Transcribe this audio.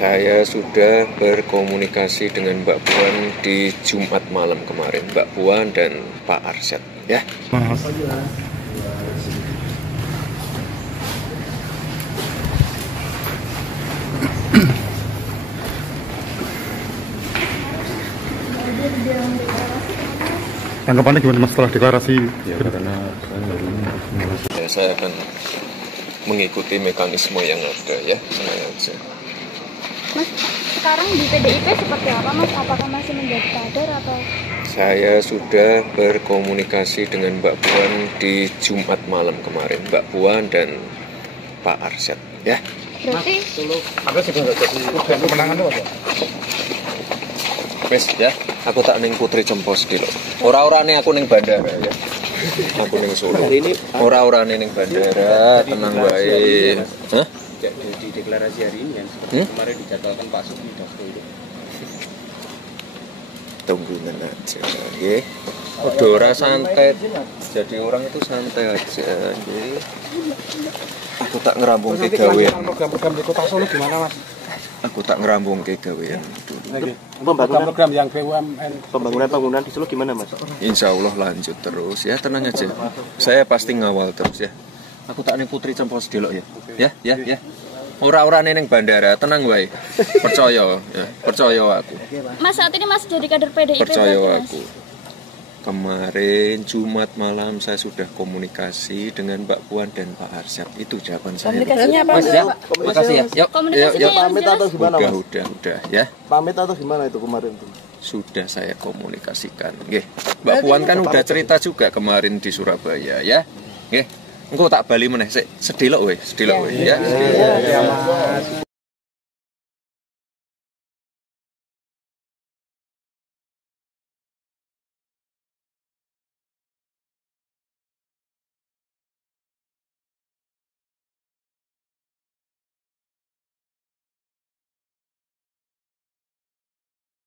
Saya sudah berkomunikasi dengan Mbak Puan di Jumat malam kemarin, Mbak Puan dan Pak Arsyad, ya. Mas. Tanggapannya gimana Mas setelah deklarasi? Ya, karena saya akan mengikuti mekanisme yang ada, ya, saya aja. Mas, sekarang di PDIP seperti apa Mas? Apakah masih menjadi kader atau? Saya sudah berkomunikasi dengan Mbak Puan di Jumat malam kemarin, Mbak Puan dan Pak Arsyad, ya. Berarti Ada sudah nggak jadi kemenangan itu apa? Wes ya, aku tak ning Putri Cempos dulu. Ora-orane aku ning bandara ya. Aku ning Solo. Ora-orane ning bandara, tenang wae. Hah? Di deklarasi hari ini yang seperti kemarin dijadwalkan Pak Sugeng Dasko itu. Tungguin aja, nggih. Udah ora santai. Jadi orang itu santai aja, nggih. Aku tak ngerampungke gawean. Program-program di Kota Solo gimana Mas? Aku tak ngerampungke gawean dulu. Program yang BUMN. Pembangunan di Solo gimana Mas? Insya Allah lanjut terus ya, tenang aja. Saya pasti ngawal terus ya. Aku tak ning Putri Cempos dulu ya. Ya. Ora-orane ning bandara, tenang wae. Percaya ya, percaya aku. Mas saat ini Mas jadi kader PDIP Percaya berarti, Mas? aku. Kemarin Jumat malam saya sudah komunikasi dengan Mbak Puan dan Pak Arsyad. Itu jawaban saya. Komunikasinya apa? Mas, ya. Makasih ya. Yuk. Komunikasinya yang Pamit atau jelas. gimana Mas? Udah ya. Pamit atau gimana itu kemarin tuh? Sudah saya komunikasikan. Nggih. Mbak Puan kan udah cerita juga kemarin di Surabaya ya. Nggih. Engko tak bali meneh sik. Sedilok we ya.